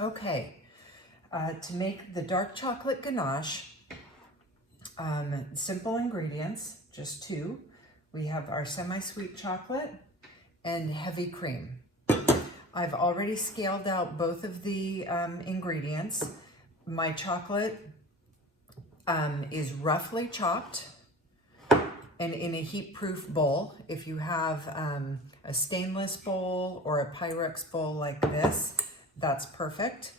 Okay, to make the dark chocolate ganache, simple ingredients, just two. We have our semi-sweet chocolate and heavy cream. I've already scaled out both of the ingredients. My chocolate is roughly chopped and in a heat-proof bowl. If you have a stainless bowl or a Pyrex bowl like this, that's perfect.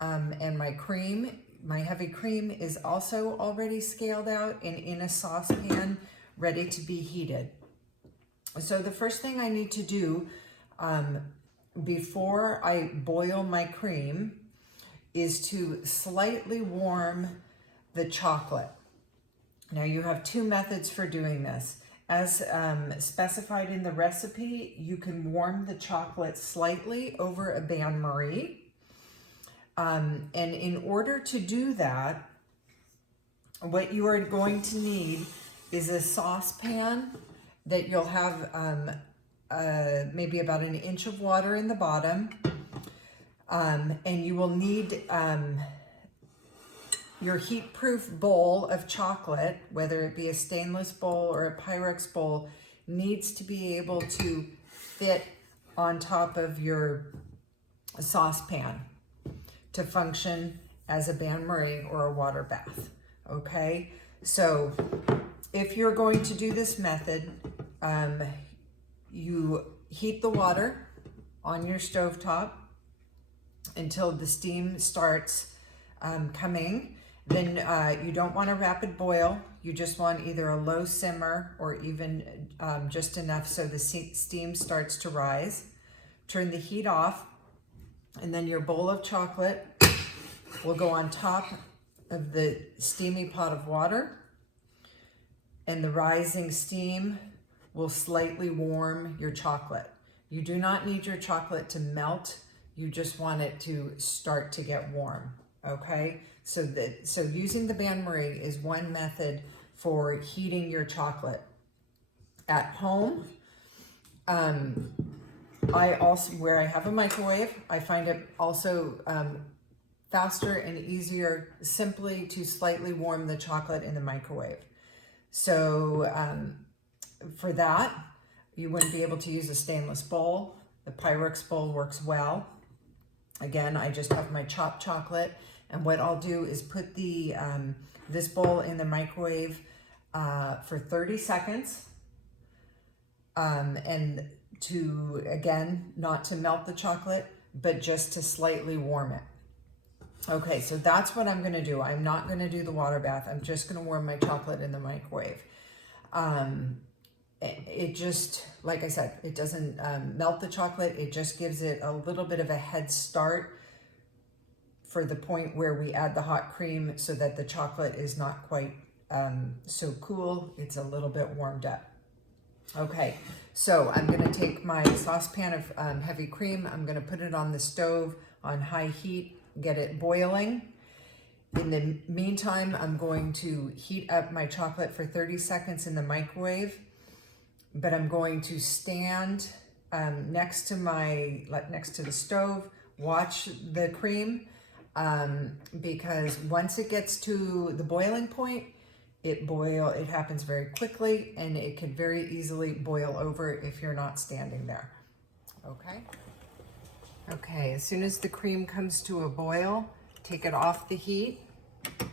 And my cream, my heavy cream, is also already scaled out and in a saucepan ready to be heated. So the first thing I need to do before I boil my cream is to slightly warm the chocolate. Now you have two methods for doing this. As specified in the recipe, you can warm the chocolate slightly over a bain-marie. And in order to do that, what you are going to need is a saucepan that you'll have maybe about an inch of water in the bottom. And you will need your heat-proof bowl of chocolate, whether it be a stainless bowl or a Pyrex bowl, needs to be able to fit on top of your saucepan to function as a bain-marie or a water bath, okay? So if you're going to do this method, you heat the water on your stovetop until the steam starts coming. Then you don't want a rapid boil. You just want either a low simmer or even just enough so the steam starts to rise. Turn the heat off, and then your bowl of chocolate will go on top of the steamy pot of water, and the rising steam will slightly warm your chocolate. You do not need your chocolate to melt. You just want it to start to get warm, okay? So using the bain-marie is one method for heating your chocolate. At home, where I have a microwave, I find it also faster and easier simply to slightly warm the chocolate in the microwave. So for that, you wouldn't be able to use a stainless bowl. The Pyrex bowl works well. Again, I just have my chopped chocolate, and what I'll do is put the this bowl in the microwave for 30 seconds, and to, again, not to melt the chocolate, but just to slightly warm it. Okay, so that's what I'm gonna do. I'm not gonna do the water bath. I'm just gonna warm my chocolate in the microwave. It just, like I said, it doesn't melt the chocolate. It just gives it a little bit of a head start for the point where we add the hot cream so that the chocolate is not quite so cool. It's a little bit warmed up. Okay, so I'm gonna take my saucepan of heavy cream. I'm gonna put it on the stove on high heat, get it boiling. In the meantime, I'm going to heat up my chocolate for 30 seconds in the microwave, but I'm going to stand next to the stove, watch the cream, because once it gets to the boiling point, it happens very quickly, and it could very easily boil over if you're not standing there. Okay, as soon as the cream comes to a boil, take it off the heat.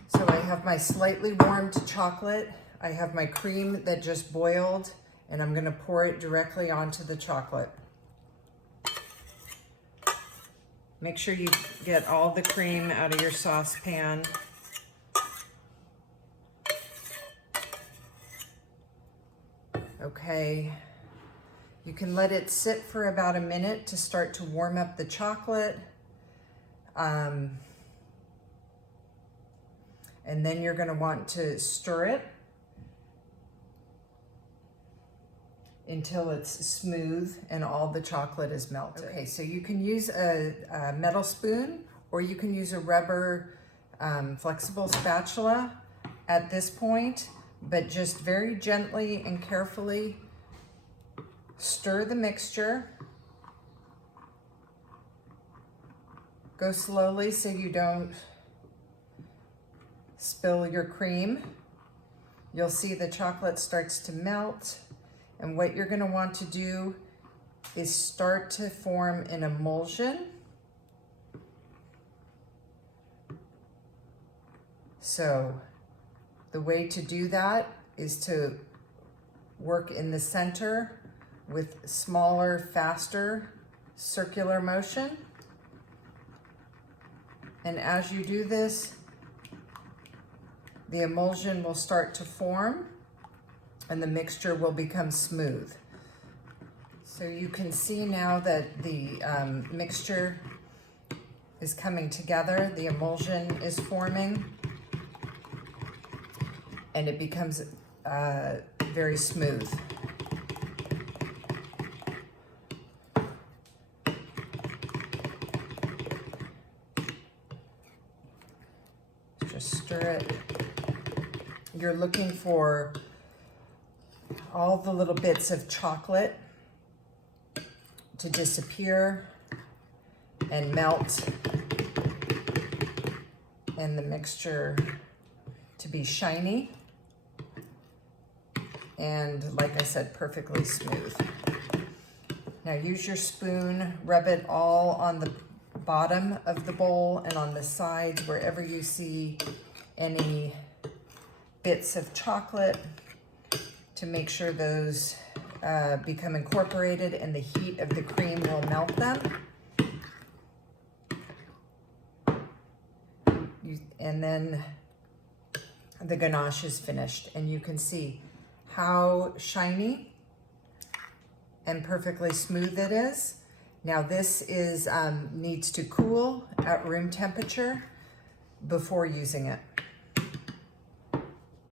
So I have my slightly warmed chocolate. I have my cream that just boiled, and I'm gonna pour it directly onto the chocolate. Make sure you get all the cream out of your saucepan. Okay, you can let it sit for about a minute to start to warm up the chocolate. And then you're gonna want to stir it until it's smooth and all the chocolate is melted. Okay, so you can use a metal spoon, or you can use a rubber flexible spatula at this point, but just very gently and carefully stir the mixture Go slowly so you don't spill your cream. You'll see the chocolate starts to melt, and what you're going to want to do is start to form an emulsion. So the way to do that is to work in the center with smaller, faster circular motion. And as you do this, the emulsion will start to form and the mixture will become smooth. So you can see now that the mixture is coming together, the emulsion is forming, and it becomes very smooth. Just stir it. You're looking for all the little bits of chocolate to disappear and melt, and the mixture to be shiny and, like I said, perfectly smooth. Now use your spoon, rub it all on the bottom of the bowl and on the sides wherever you see any bits of chocolate to make sure those become incorporated and the heat of the cream will melt them. And then the ganache is finished, and you can see how shiny and perfectly smooth it is. Now this is needs to cool at room temperature before using it.